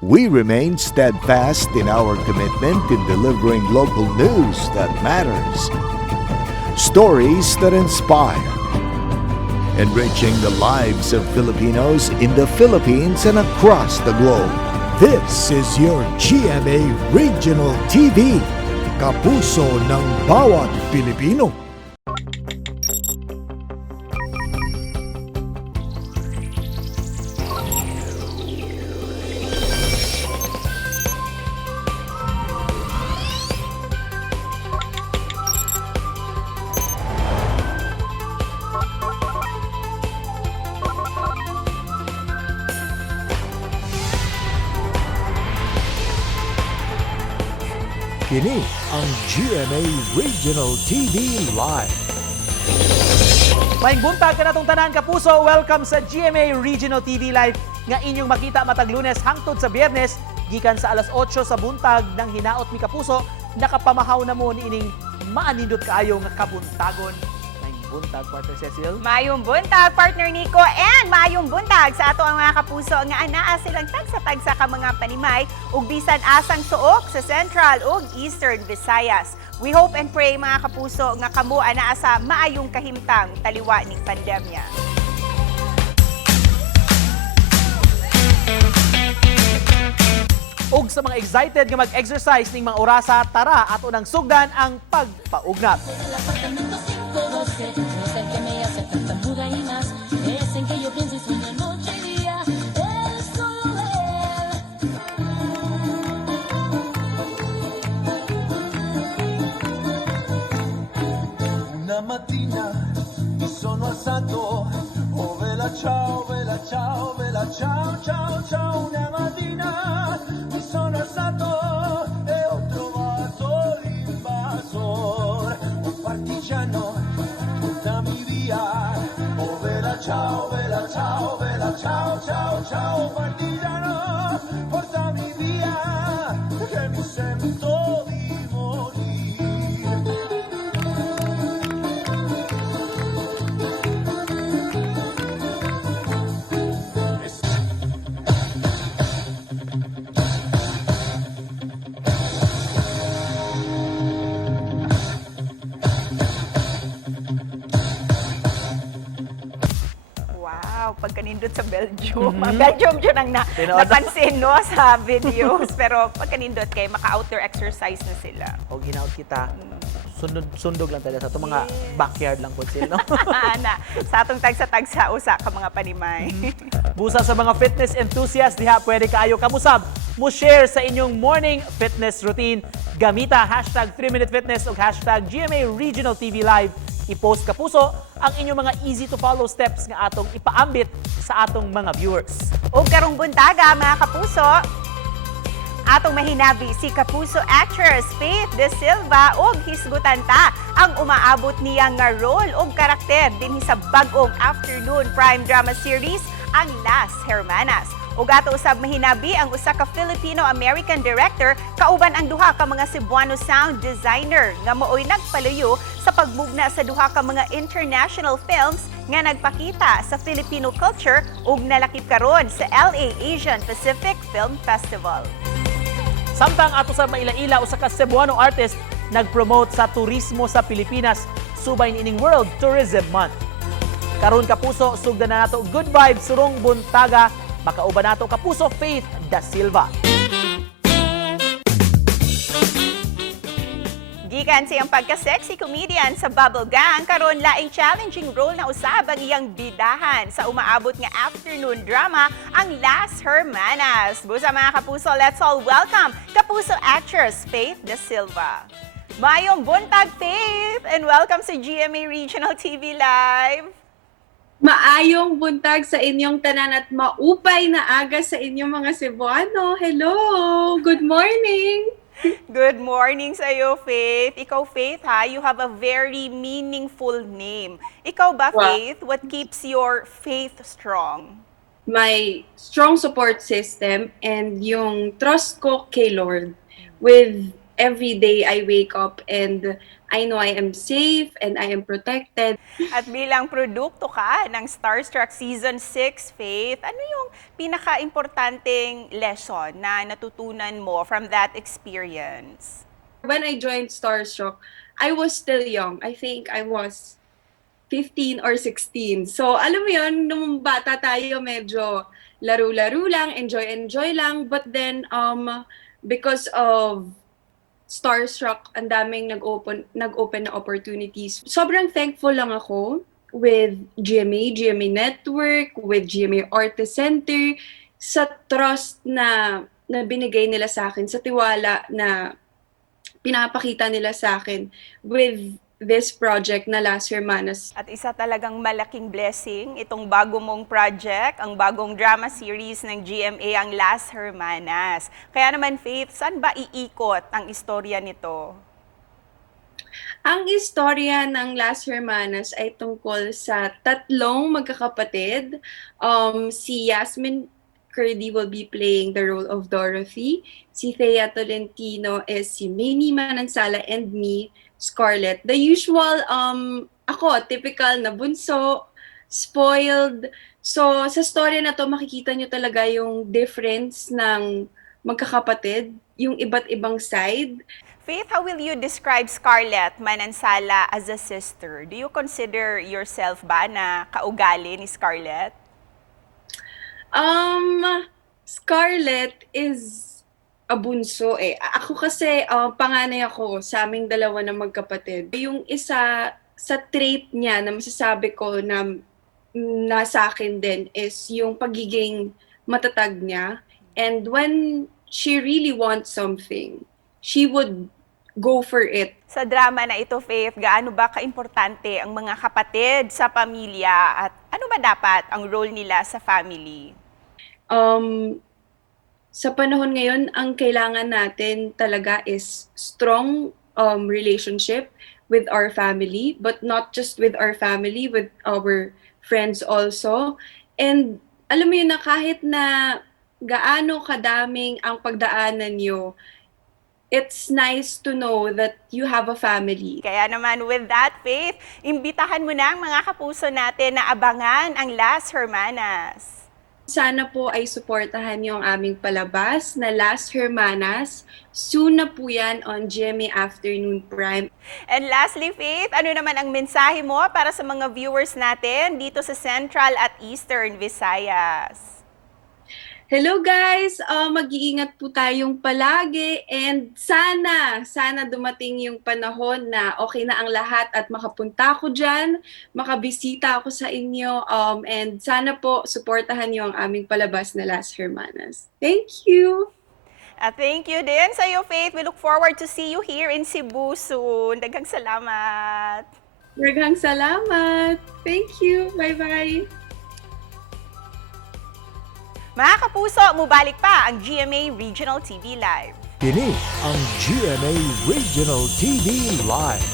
We remain steadfast in our commitment in delivering local news that matters, stories that inspire, enriching the lives of Filipinos in the Philippines and across the globe. This is your GMA Regional TV, kapuso ng bawat Pilipino. Kini ang GMA Regional TV Live. Maing buntag ka natong tanan kapuso. Welcome sa GMA Regional TV Live nga inyong makita matag Lunes hangtod sa Biyernes gikan sa alas 8 sa buntag ng hinaot mi kapuso. Nakapamahaw na mo ni ining maanindot kaayo nga kabuntagon. Maing buntag, partner Cecil. Mayong buntag, partner Nico, and mayong buntag sa ato ang mga kapuso nga anaa silang tagsa-tagsa ka mga panimay ug bisan asang suok sa Central ug Eastern Visayas. We hope and pray mga kapuso nga kamo anaa sa maayong kahimtang taliwa ning pandemya. Ug sa mga excited nga mag-exercise ning mga orasa, tara ato nang sugdan ang pagpaugnat. Una mattina mi sono alzato, oh vela ciao, vela ciao, vela ciao, ciao, ciao. Una mattina mi sono alzato e ho trovato l'invasor, un partigiano, portami via. Oh vela ciao, vela ciao, vela ciao, ciao, ciao. Partigiano, portami via, che mi sento di morire. Pagkanindot sa Belgium. Belgium yun ang napansin no, sa videos. Pero pagkanindot kay maka-outdoor exercise na sila. O ginaot kita, sundog lang talaga sa itong mga backyard lang po sila. No? Sa atong tagsa-tagsa usa ka mga panimay. Busa sa mga fitness enthusiasts diha, pwede kaayo kamusab mo share sa inyong morning fitness routine. Gamita hashtag 3Minute Fitness o hashtag GMA Regional TV Live. I-post kapuso ang inyong mga easy to follow steps nga atong ipaambit sa atong mga viewers. O karong buntaga mga kapuso, atong mahinabi si kapuso actress Faith De Silva ug hisgutan ta ang umaabot niya nga role ug karakter dinhi sa bag-ong afternoon prime drama series ang Las Hermanas. Ug ato usab mahinabi ang usa ka Filipino-American director kauban ang duha ka mga Cebuano sound designer nga maoy nagpaluyo sa pagbugna sa duha ka mga international films nga nagpakita sa Filipino culture ug nalakip karon sa LA Asian Pacific Film Festival. Samtang ato sa maila-ila usa ka Cebuano artist nag-promote sa turismo sa Pilipinas subay niining World Tourism Month. Karon kapuso sugdan na nato good vibes surong buntaga. Makauban nato kapuso Faith De Silva. Gikan siyang pagka-sexy comedian sa Bubble Gang, karon laing challenging role na usab ang iyang bidahan sa umaabot nga afternoon drama ang Las Hermanas. Busa mga kapuso, let's all welcome kapuso actress Faith De Silva. Mayong buntag, Faith, and welcome sa GMA Regional TV Live. Maayong buntag sa inyong tanan at maupay na aga sa inyong mga Cebuano. Hello! Good morning! Good morning sa iyo, Faith. Ikaw, Faith, ha? You have a very meaningful name. Ikaw ba, Faith? What keeps your faith strong? My strong support system and yung trust ko kay Lord with every day I wake up and I know I am safe and I am protected. At bilang produkto ka ng Starstruck Season 6, Faith, ano yung pinaka-importanting lesson na natutunan mo from that experience? When I joined Starstruck, I was still young. I think I was 15 or 16. So, alam mo yun, nung bata tayo, medyo laro-laro lang, enjoy-enjoy lang. But then, because of Starstruck, ang daming nag-open na opportunities. Sobrang thankful lang ako with GMA Network, with GMA Artist Center, sa trust na binigay nila sa akin, sa tiwala na pinapakita nila sa akin with this project na Las Hermanas. At isa talagang malaking blessing itong bago mong project, ang bagong drama series ng GMA, ang Las Hermanas. Kaya naman, Faith, saan ba iikot ang istorya nito? Ang istorya ng Las Hermanas ay tungkol sa tatlong magkakapatid. Si Yasmin Curdy will be playing the role of Dorothy. Si Thea Tolentino is si Manny Manansala, and me, Scarlett. The usual, ako, typical na bunso, spoiled. So, sa story na to, makikita nyo talaga yung difference ng magkakapatid, yung iba't ibang side. Faith, how will you describe Scarlett Manansala as a sister? Do you consider yourself ba na kaugali ni Scarlett? Scarlett is a bunso eh. Ako kasi, panganay ako sa aming dalawa na magkapatid. Yung isa sa trait niya na masasabi ko na nasa akin din is yung pagiging matatag niya. And when she really wants something, she would go for it. Sa drama na ito, Faith, gaano ba kaimportante ang mga kapatid sa pamilya at ano ba dapat ang role nila sa family? Sa panahon ngayon, ang kailangan natin talaga is strong relationship with our family, but not just with our family, with our friends also. And alam mo yun na kahit na gaano kadaming ang pagdaanan nyo, it's nice to know that you have a family. Kaya naman with that, Faith, imbitahan mo na ang mga kapuso natin na abangan ang Las Hermanas. Sana po ay suportahan niyo ang aming palabas na Las Hermanas. Soon na po yan on GMA Afternoon Prime. And lastly, Faith, ano naman ang mensahe mo para sa mga viewers natin dito sa Central at Eastern Visayas? Hello guys! Mag-iingat po tayong palagi and sana dumating yung panahon na okay na ang lahat at makapunta ako dyan, makabisita ako sa inyo, and sana po suportahan niyo ang aming palabas na Las Hermanas. Thank you! Thank you din sa iyo, Faith. We look forward to see you here in Cebu soon. Daghang salamat! Daghang salamat! Thank you! Bye-bye! Mga kapuso, mubalik pa ang GMA Regional TV Live. Kini ang GMA Regional TV Live.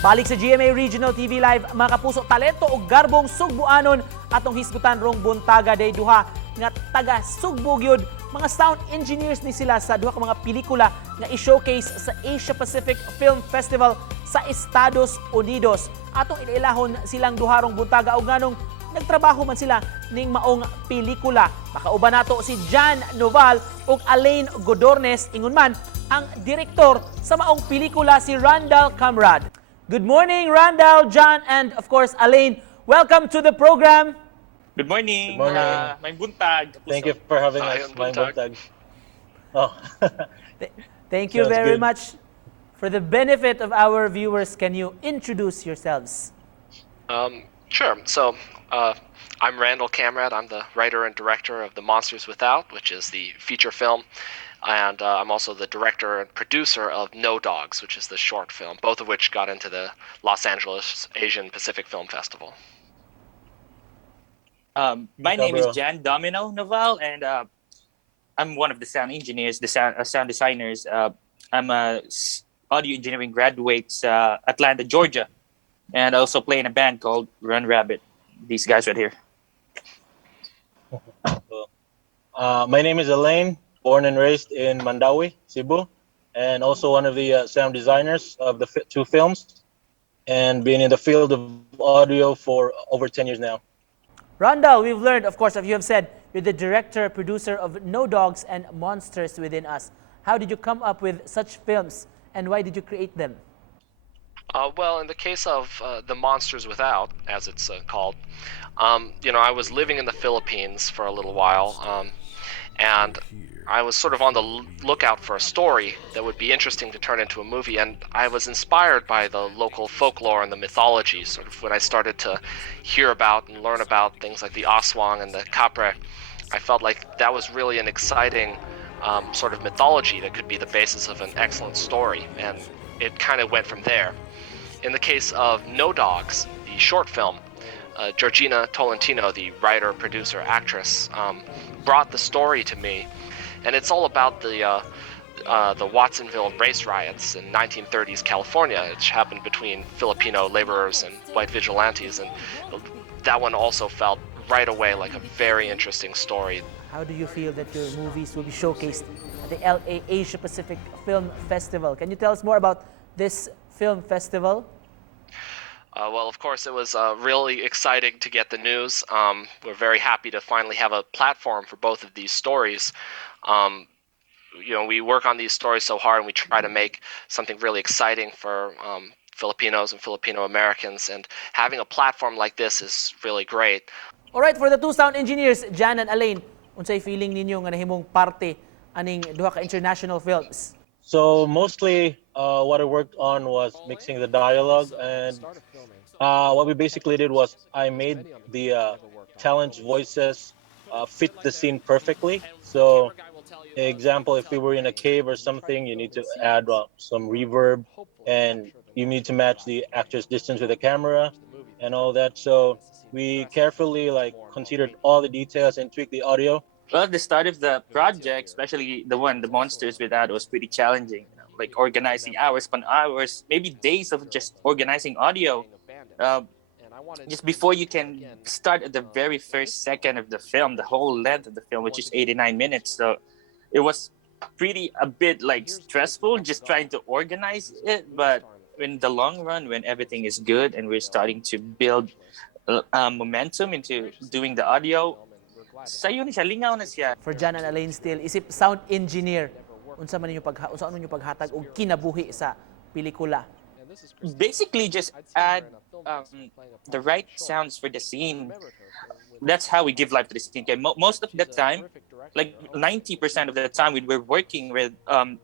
Balik sa GMA Regional TV Live, mga kapuso, talento o garbong sugbuanon atong hisgutan rong buntaga day duha nga taga Sugbo gyud, mga sound engineers ni sila sa duha ka mga pelikula nga i-showcase sa Asia Pacific Film Festival sa Estados Unidos. Atong ilahon silang duharong buntaga og nganong nagtrabaho man sila ning maong pelikula. Makauban nato si Jan Noval ug Alain Godornes, ingon man ang direktor sa maong pelikula si Randall Camrad. Good morning, Randall, John, and of course Alain. Welcome to the program. Good morning. Good morning. May buntag. Thank you for having us. May buntag. Oh. Thank you Sounds very good. much. For the benefit of our viewers, can you introduce yourselves? Sure. So, I'm Randall Camrad. I'm the writer and director of The Monsters Without, which is the feature film. And I'm also the director and producer of No Dogs, which is the short film, both of which got into the Los Angeles Asian Pacific Film Festival. My Ikaw, name is bro. Jan Domino Naval, and I'm one of the sound engineers, the sound designers. I'm a audio engineering graduate sa Atlanta, Georgia, and I also play in a band called Run Rabbit. These guys right here. My name is Elaine, born and raised in Mandawi, Cebu, and also one of the sound designers of the two films, and been in the field of audio for over 10 years now. Randall, we've learned, of course, as you have said, you're the director, producer of No Dogs and Monsters Within Us. How did you come up with such films, and why did you create them? Well, in the case of The Monsters Without, as it's called, I was living in the Philippines for a little while, and I was sort of on the lookout for a story that would be interesting to turn into a movie, and I was inspired by the local folklore and the mythology. Sort of when I started to hear about and learn about things like the Aswang and the Kapre, I felt like that was really an exciting sort of mythology that could be the basis of an excellent story, and it kind of went from there. In the case of No Dogs, the short film, Georgina Tolentino, the writer, producer, actress, brought the story to me, and it's all about the Watsonville race riots in 1930s California, which happened between Filipino laborers and white vigilantes, and that one also felt right away like a very interesting story. How do you feel that your movies will be showcased at the LA Asia Pacific Film Festival? Can you tell us more about this film festival? Well, of course, it was really exciting to get the news. We're very happy to finally have a platform for both of these stories. We work on these stories so hard, and we try to make something really exciting for Filipinos and Filipino Americans, and having a platform like this is really great. All right, for the two sound engineers, Jan and Elaine, unsay feeling ninyo nga nahimong parte aning duha ka international films? So mostly what I worked on was mixing the dialogue, and what we basically did was I made the challenge voices fit the scene perfectly. So example, if we were in a cave or something, you need to add some reverb, and you need to match the actor's distance with the camera and all that. So we carefully considered all the details and tweaked the audio. Well, at the start of the project, especially the Monsters Without, was pretty challenging. Like organizing hours upon hours, maybe days of just organizing audio. Just before you can start at the very first second of the film, the whole length of the film, which is 89 minutes. So it was a bit stressful just trying to organize it. But in the long run, when everything is good and we're starting to build momentum into doing the audio, sayo ni siya, lingaw na siya. For Jan and Elaine still, isip sound engineer, unsa man ninyo paghatag og kinabuhi sa pelikula? Basically, just add the right sounds for the scene. That's how we give life to the scene. Okay? Most of the time, 90% of the time when we're working with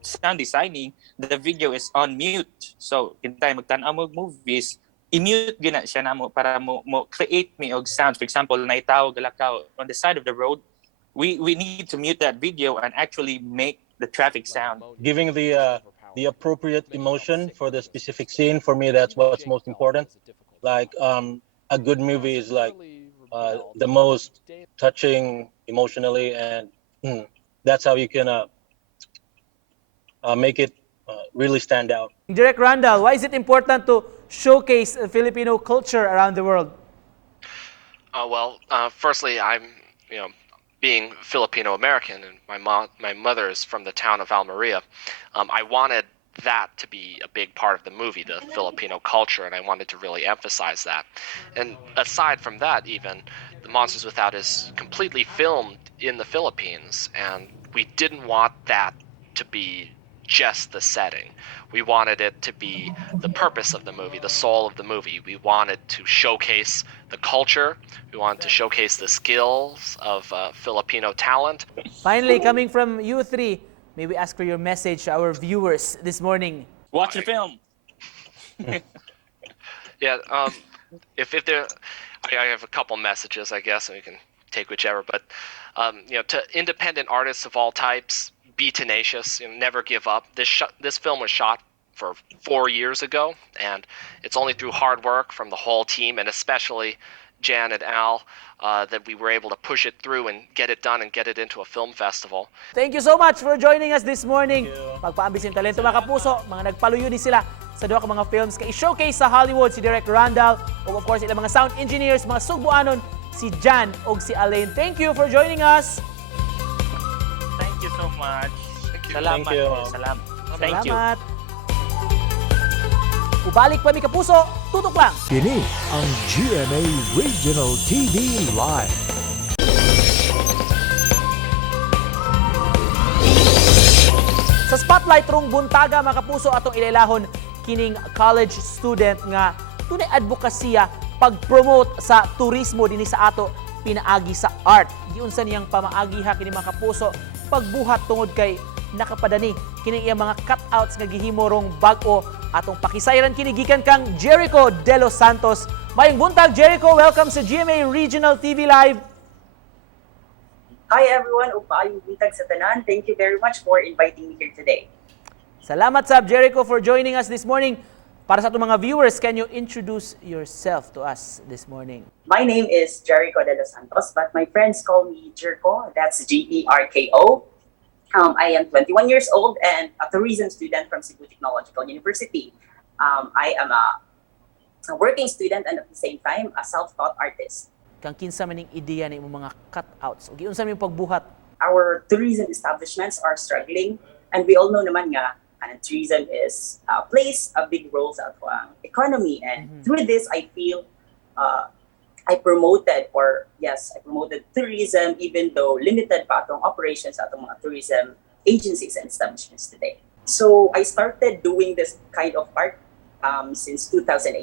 sound designing, the video is on mute. So, kintay magtan-aw mo movies, i-mute gina siya namo para mo create me og sounds. For example, naitaw galakaw on the side of the road, we need to mute that video and actually make the traffic sound. Giving the appropriate emotion for the specific scene, for me, that's what's most important. A good movie is the most touching emotionally, and that's how you can make it really stand out. Direct Randall, why is it important to showcase Filipino culture around the world? Firstly, I'm being Filipino American, and my mother is from the town of Almeria. I wanted that to be a big part of the movie, the Filipino culture, and I wanted to really emphasize that. And aside from that, even The Monsters Without is completely filmed in the Philippines, and we didn't want that to be just the setting. We wanted it to be the purpose of the movie, the soul of the movie. We wanted to showcase the culture. We wanted to showcase the skills of Filipino talent. Finally, coming from you three, may we ask for your message to our viewers this morning? Watch the film. Yeah, if there, I have a couple messages, I guess, and you can take whichever. But to independent artists of all types, be tenacious, never give up. This film was shot for 4 years ago, and it's only through hard work from the whole team, and especially Jan and Al, that we were able to push it through and get it done and get it into a film festival. Thank you so much for joining us this morning. Pagpaambis ng talento mga kapuso, mga nagpaluyo ni sila sa duha ka mga films kay showcase sa Hollywood si Direk Randall, o of course ilang mga sound engineers, mga Sugbuanon, si Jan o si Elaine. Thank you for joining us. much. Thank you. Salamat. Thank you, ma'am. Salamat. Thank you. Salamat. Ubalik pa mi kapuso, tutok lang. Kini ang GMA Regional TV Live. Sa spotlight rong buntaga mga kapuso atong ilailahon kining college student nga tunay advokasya pag-promote sa turismo dinhi sa ato pinaagi sa art. Giunsa niyang pamaagi ha kini mga kapuso pagbuhat tungod kay nakapadani kini iyang mga cutouts nga gihimo rong bag-o atong pakisayran kini gikan kang Jericho de los Santos. Mayong buntag Jericho, welcome sa GMA Regional TV Live. Hi everyone, upaayong buntag sa tanan. Thank you very much for inviting me here today. Salamat Sab Jericho for joining us this morning. Para sa atong mga viewers, can you introduce yourself to us this morning? My name is Jericho de los Santos, but my friends call me Jerko. That's Gerko. I am 21 years old and a tourism student from Cebu Technological University. I am a working student and at the same time a self-taught artist. Kang kinsa maning ideya ni imong mga cutouts o giunsa man yung pagbuhat? Our tourism establishments are struggling and we all know naman nga tourism is plays a big role sa ato economy, and through this I feel I promoted tourism even though limited pa atong operations sa atong mga tourism agencies and establishments today. So I started doing this kind of art since 2018.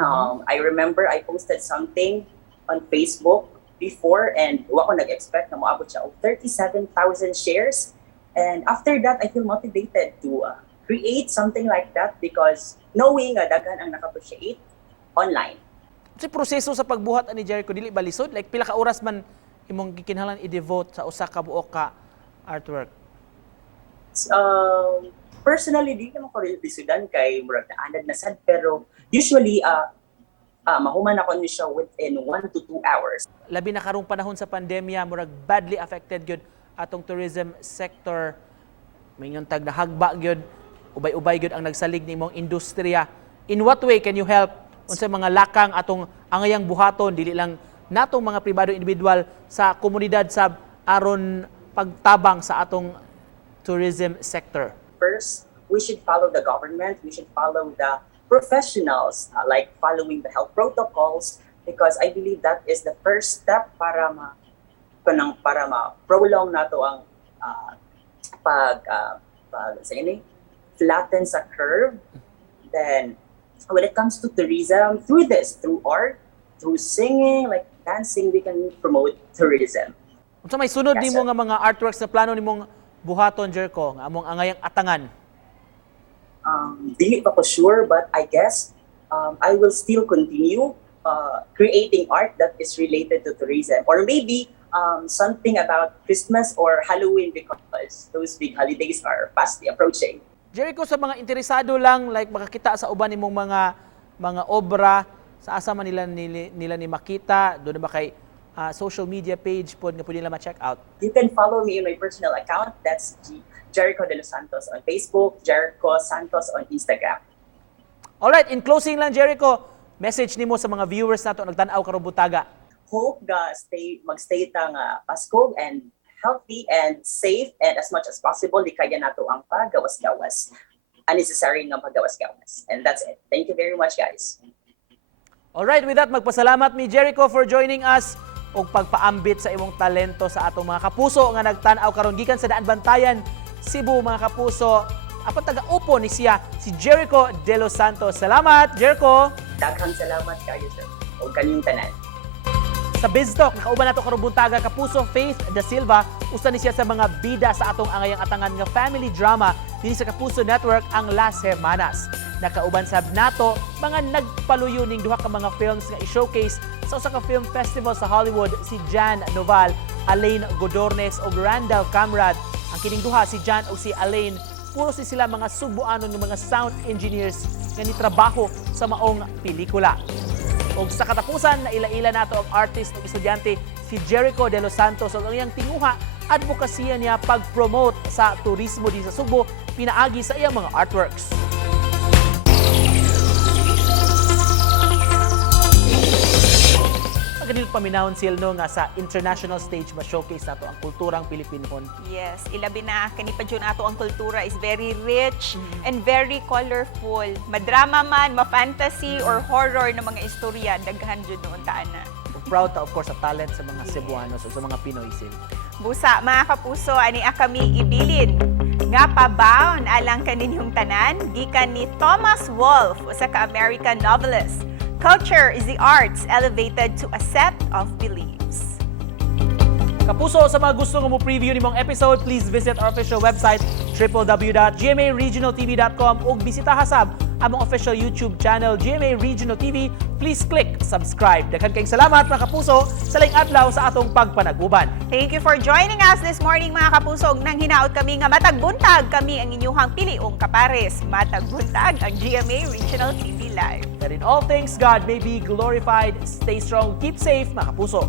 I remember I posted something on Facebook before and wa ko nag-expect na moabot siya og 37,000 shares. And after that, I feel motivated to create something like that because knowing daghan ang naka-appreciate online. Sa proseso sa pagbuhat ani Jericho dili ba lisod? Like pila ka oras man imong gikinahanglan i-devote sa usa ka buok ka artwork? Personally, di naman ko rin lisudan kay murag na anad na sad, pero usually mahuman ako ni siya within 1 to 2 hours. Labi na karong panahon sa pandemya, murag badly affected gyud atong tourism sector. Mingon tag nahagba gyud, ubay-ubay gyud ang nagsalig ni imong industriya. In what way can you help unsa mga lakang atong angayang buhaton dili lang natong mga pribado individual sa komunidad sa aron pagtabang sa atong tourism sector? First, we should follow the government. We should follow the professionals, like following the health protocols, because I believe that is the first step para ma-prolong nato ang flatten sa curve. Then, when it comes to tourism, through art, through singing, like dancing, we can promote tourism. Unsa may sunod Yes, nimo sir. nga mga artworks na plano nimong buhaton Jericho nga among angayang atangan? Dili pa ko sure, but I guess I will still continue creating art that is related to tourism, or maybe something about Christmas or Halloween because those big holidays are fastly approaching. Jericho, sa mga interesado lang, like makakita sa uban nimong mga obra, sa asa man nila ni makita, doon na ba kay social media page po nga pwede nila ma-check out? You can follow me in my personal account. That's Jericho de los Santos on Facebook, Jericho Santos on Instagram. Alright, in closing lang Jericho, message nimo sa mga viewers nato nagtan-aw karong butaga. Hope magstay ta nga Pasko and healthy and safe, and as much as possible di kaya nato ang pagawas-gawas. Unnecessary nga pagawas-gawas. And that's it. Thank you very much, guys. Alright, with that, magpasalamat mi Jericho for joining us og pagpaambit sa imong talento sa atong mga kapuso nga nagtan-aw karon gikan sa Daan Bantayan, Cebu mga kapuso. Apan taga-upo ni siya si Jericho de los Santos. Salamat, Jericho! Daghang salamat kayo, sir. O kanyang tanan. Sa BizTalk, nakauban nato karong buntaga kapuso Faith Da Silva, usa ni siya sa mga bida sa atong angayang atangan nga family drama dinhi sa Kapuso Network ang Las Hermanas. Nakauban sab nato mga nagpaluyo ning duha ka mga films nga i-showcase sa usa ka film festival sa Hollywood, si Jan Noval, Alain Godornes ug Randall Camrad. Ang kining duha, si Jan ug si Alain, puro sila mga Subuanon ng mga sound engineers nga nitrabaho sa maong pelikula. Og sa katapusan, na ila-ila nato ang artist ug estudyante si Jericho de los Santos ug ang iyang tinguha advokasya niya pag-promote sa turismo din sa Subo pinaagi sa iyang mga artworks. Kanil paminahon sil no nga sa international stage ma-showcase nato ang kulturang Pilipinhon. Yes, ilabi na kani pa jud ato ang kultura is very rich and very colorful. Madrama man, ma-fantasy or horror na mga istorya daghan jud noon taan na. Proud ta of course sa talent sa mga Cebuanos o sa mga Pinoy sil. Busa mga kapuso ani kami ibilin nga pabaon alang kaninyong tanan gikan ni Thomas Wolfe usa ka American novelist. Culture is the arts elevated to a set of beliefs. Kapuso, sa mga gusto nga mo preview nimong episode, please visit our official website www.gmaregionaltv.com ug bisita hasab among official YouTube channel GMA Regional TV. Please click subscribe. Daghan kayong salamat mga kapuso sa laing adlaw sa atong pagpanaguban. Thank you for joining us this morning mga kapuso. Nang hinaot kami nga matag buntag kami ang inyuhang piliong kapares. Matag buntag ang GMA Regional TV Live. That in all things, God may be glorified. Stay strong, keep safe mga kapuso.